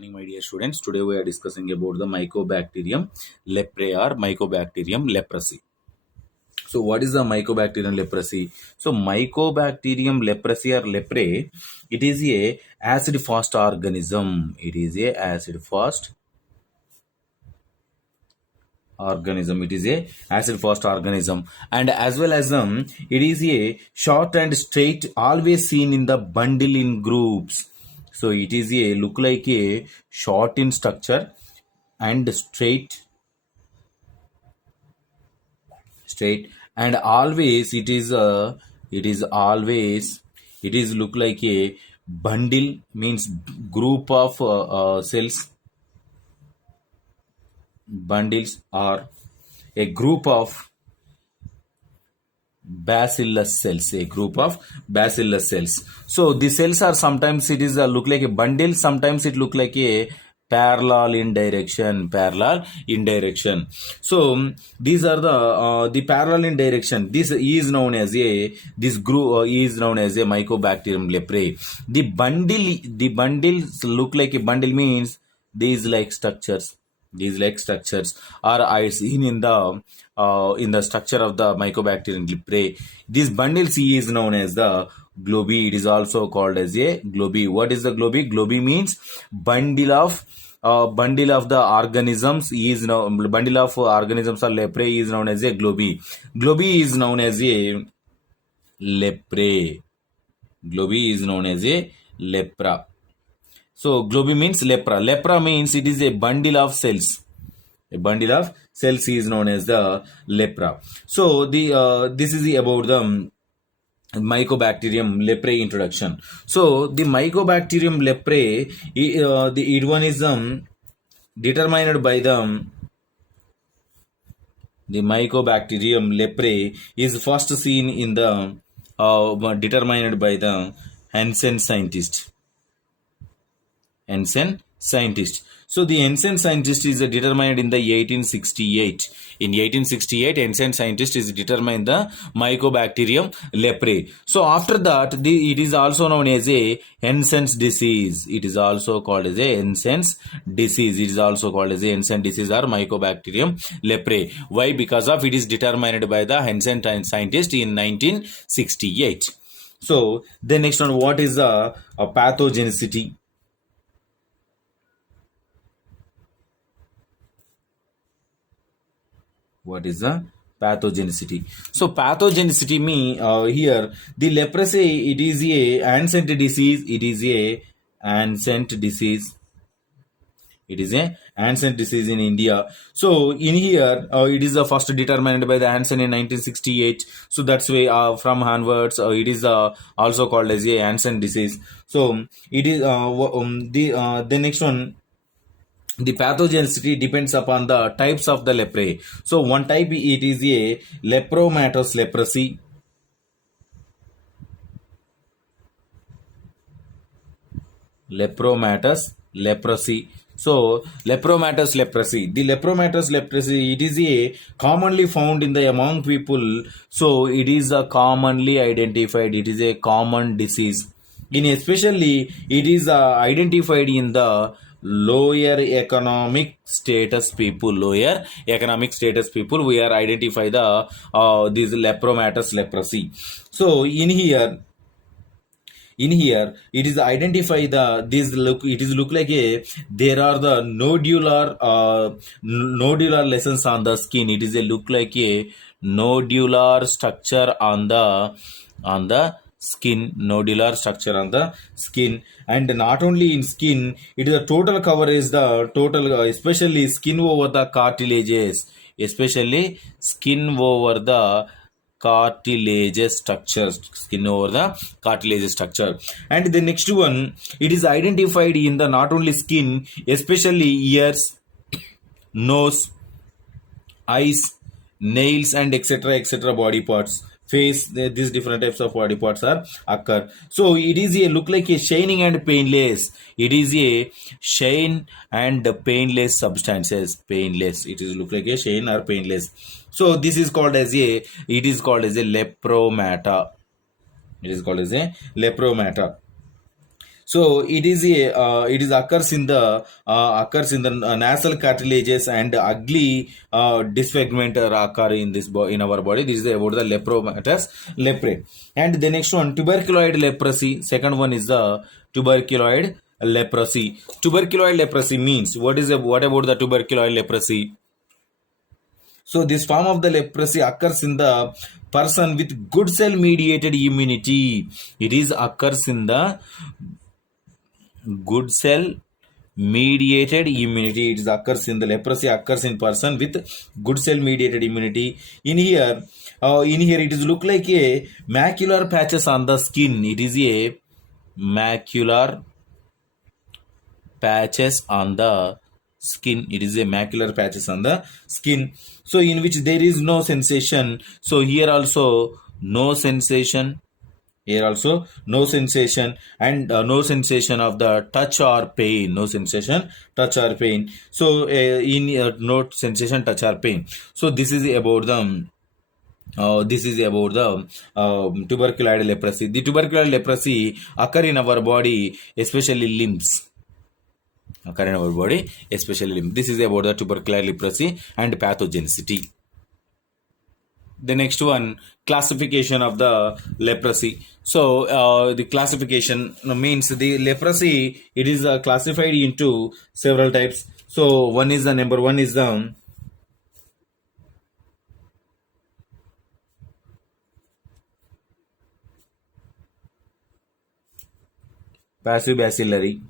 Morning, my dear students. Today we are discussing about the Mycobacterium leprae or Mycobacterium leprosy. So, what is the Mycobacterium leprosy? So, Mycobacterium leprosy or leprae, it is a acid fast organism. It is a acid fast organism. It is a acid fast organism, and as well as it is a short and straight, always seen in the bundle in groups. So it is a look like a short in structure and straight, and always it is always it is look like a bundle, means group of cells. Bundles are a group of bacillus cells, a group of bacillus cells. So the cells are, sometimes it is look like a bundle, sometimes it look like a parallel in direction. So these are the parallel in direction. This is known as a, this group is known as a Mycobacterium leprae. The bundles look like a bundle, means these like structures, are seen in the structure of the Mycobacterium leprae. This bundle C is known as the globi. It is also called as a globi. What is the globi? Globi means bundle of the organisms is now bundle of organisms or leprae is known as a globi. Globi is known as a leprae. Globi is known as a lepra. So globi means lepra. Lepra means it is a bundle of cells. A bundle of cells is known as the lepra. So the this is about the Mycobacterium leprae introduction. So the Mycobacterium leprae, it one is determined by the Mycobacterium leprae is first seen in the determined by the Hansen scientist. Hansen scientist. So the Hansen scientist is determined in the 1868. In 1868, Hansen scientist is determined the Mycobacterium leprae. So after that, it is also known as a Hansen's disease. It is also called as a Hansen's disease. It is also called as a Hansen disease or Mycobacterium leprae. Why? Because of it is determined by the Hansen scientist in 1968. So the next one, what is the pathogenicity? What is the pathogenicity? So pathogenicity here the leprosy, it is a ancient disease. It is a ancient disease. It is a ancient disease in India. So in here, it is the first determined by the Hansen in 1968. So that's why from onwards, it is also called as a Hansen disease. So it is the next one. The pathogenicity depends upon the types of the leprae. So one type, it is a lepromatous leprosy. Lepromatous leprosy. So lepromatous leprosy. The lepromatous leprosy, it is a commonly found in the among people. So it is a commonly identified. It is a common disease. In especially, it is identified in the lower economic status people. Lower economic status people, we are identify the this lepromatous leprosy. So in here it is identify the this look, it is look like a, there are the nodular lesions on the skin. It is a look like a nodular structure on the skin, nodular structure on the skin. And not only in skin, it is a total cover is the total especially skin over the cartilages, especially skin over the cartilageous structure, skin over the cartilageous structure. And the next one, it is identified in the not only skin, especially ears, nose, eyes, nails, and etc body parts, face. These different types of body parts are occur. So it is a look like a shining and painless. It is a shine and painless substances. Painless, it is look like a shine or painless. So this is called as a, it is called as a lepromata. It is called as a lepromata. So it is occurs in the nasal cartilages, and ugly disfigurement occur in in our body. This is about the lepromatous lepre. And the next one, tuberculoid leprosy. Second one is the tuberculoid leprosy. Tuberculoid leprosy means what about the tuberculoid leprosy? So this form of the leprosy occurs in the person with good cell mediated immunity. It is occurs in the good cell mediated immunity. It is occurs in the leprosy occurs in person with good cell mediated immunity. In here it is look like a macular patches on the skin. It is a macular patches on the skin. It is a macular patches on the skin, so in which there is no sensation. So here also no sensation. Here also no sensation, and no sensation of the touch or pain. No sensation, touch or pain. So in no sensation, touch or pain. So this is about the tuberculoid leprosy. The tuberculoid leprosy occur in our body, especially limbs. Occur in our body, especially limbs. This is about the tuberculoid leprosy and pathogenicity. The next one, classification of the leprosy. So the classification means the leprosy, it is classified into several types. So number one is the passive bacillary.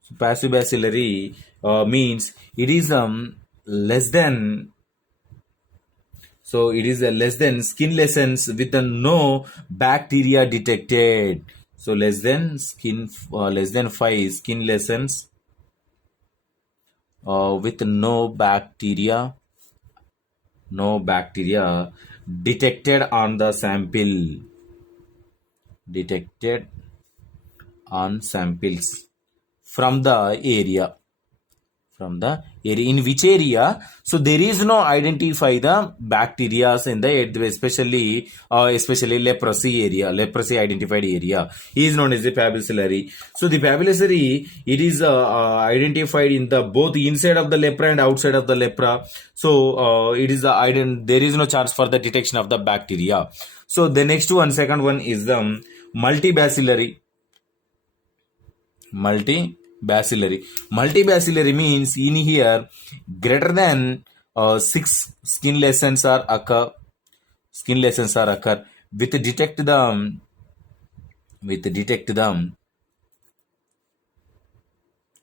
So passive bacillary means it is less than. So it is less than skin lesions with no bacteria detected. So less than 5 skin lesions with no bacteria detected on the sample. Detected on samples from the area. In which area? So there is no identify the bacteria in the especially leprosy identified area is known as the papillary. So the papillary, it is identified in the both inside of the lepra and outside of the lepra. So it is there is no chance for the detection of the bacteria. So the next one, second one is the multibacillary. Multibacillary means in here greater than 6 skin lesions are occur. With detect the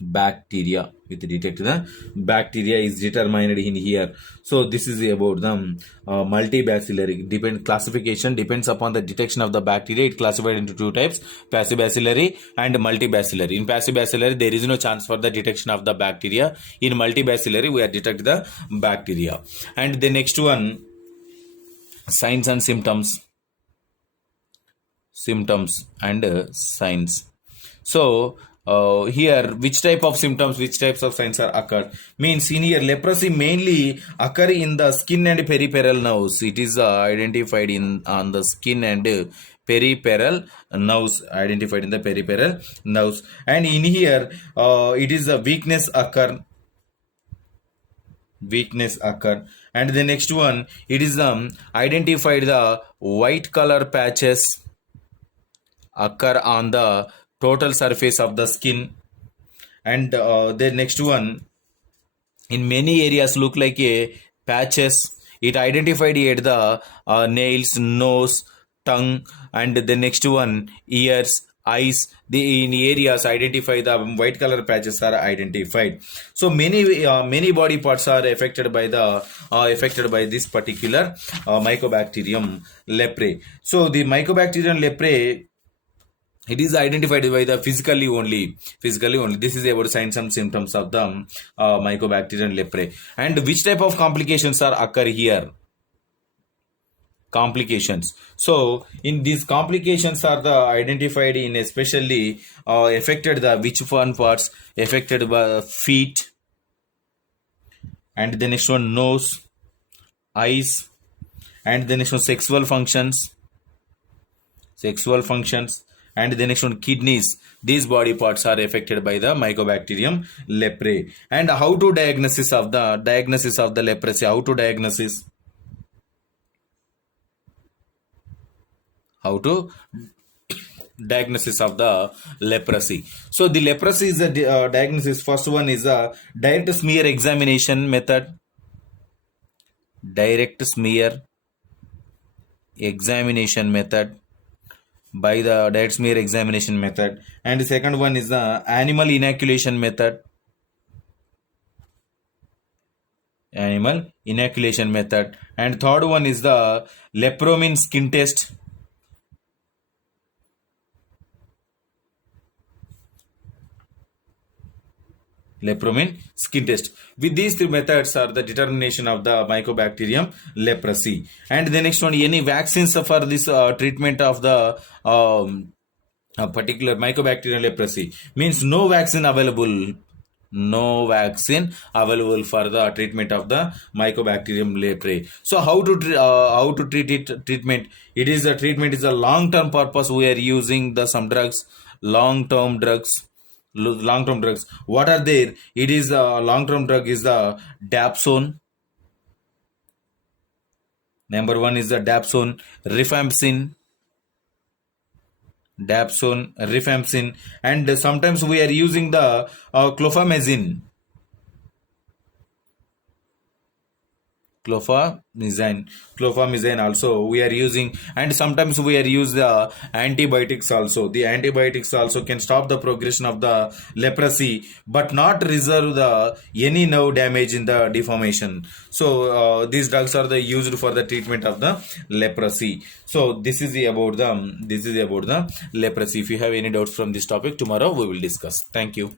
bacteria. Is determined in here. So this is about the multibacillary. Classification depends upon the detection of the bacteria. It classified into two types, passive bacillary and multibacillary. In passive bacillary, there is no chance for the detection of the bacteria. In multibacillary, we are detect the bacteria. And the next one, signs and symptoms and signs. So here, which types of signs are occurred? Means in here, leprosy mainly occur in the skin and peripheral nerves. It is identified on the skin and peripheral nerves. Identified in the peripheral nerves. And in here, it is a weakness occur. And the next one, it is identified the white color patches occur on the total surface of the skin. And the next one, in many areas look like a patches. It identified at the nails, nose, tongue, and the next one, ears, eyes. The in areas identify the white color patches are identified. So many body parts are affected by this particular Mycobacterium leprae. So the Mycobacterium leprae, it is identified by the physically only. This is about signs and symptoms of the Mycobacterium leprae. And which type of complications are occur here? Complications. So in these complications are the identified in especially affected the which one parts? Affected by feet, and the next one nose, eyes, and the next one sexual functions, and the next one kidneys. These body parts are affected by the Mycobacterium leprae. And how to diagnosis of the leprosy? How to diagnosis? How to diagnosis of the leprosy? So the leprosy is the diagnosis. First one is a direct smear examination method. Direct smear examination method, by the direct smear examination method. And the second one is the animal inoculation method. Animal inoculation method. And third one is the lepromin skin test. Lepromin skin test. With these three methods are the determination of the Mycobacterium leprosy. And the next one, any vaccines for this treatment of the a particular Mycobacterium leprosy? Means no vaccine available. No vaccine available for the treatment of the Mycobacterium leprae. So how to treat it? Treatment. It is a treatment is a long term purpose. We are using the some drugs, long term drugs. Long term drugs. What are there? It is a long term drug is the dapsone. Number one is the dapsone, rifampicin, and sometimes we are using the clofamazine. Clofamazine also we are using, and sometimes we are use the antibiotics also. The antibiotics also can stop the progression of the leprosy but not reserve the any nerve damage in the deformation. So these drugs are the used for the treatment of the leprosy. So this is about the leprosy. If you have any doubts from this topic, tomorrow we will discuss. Thank you.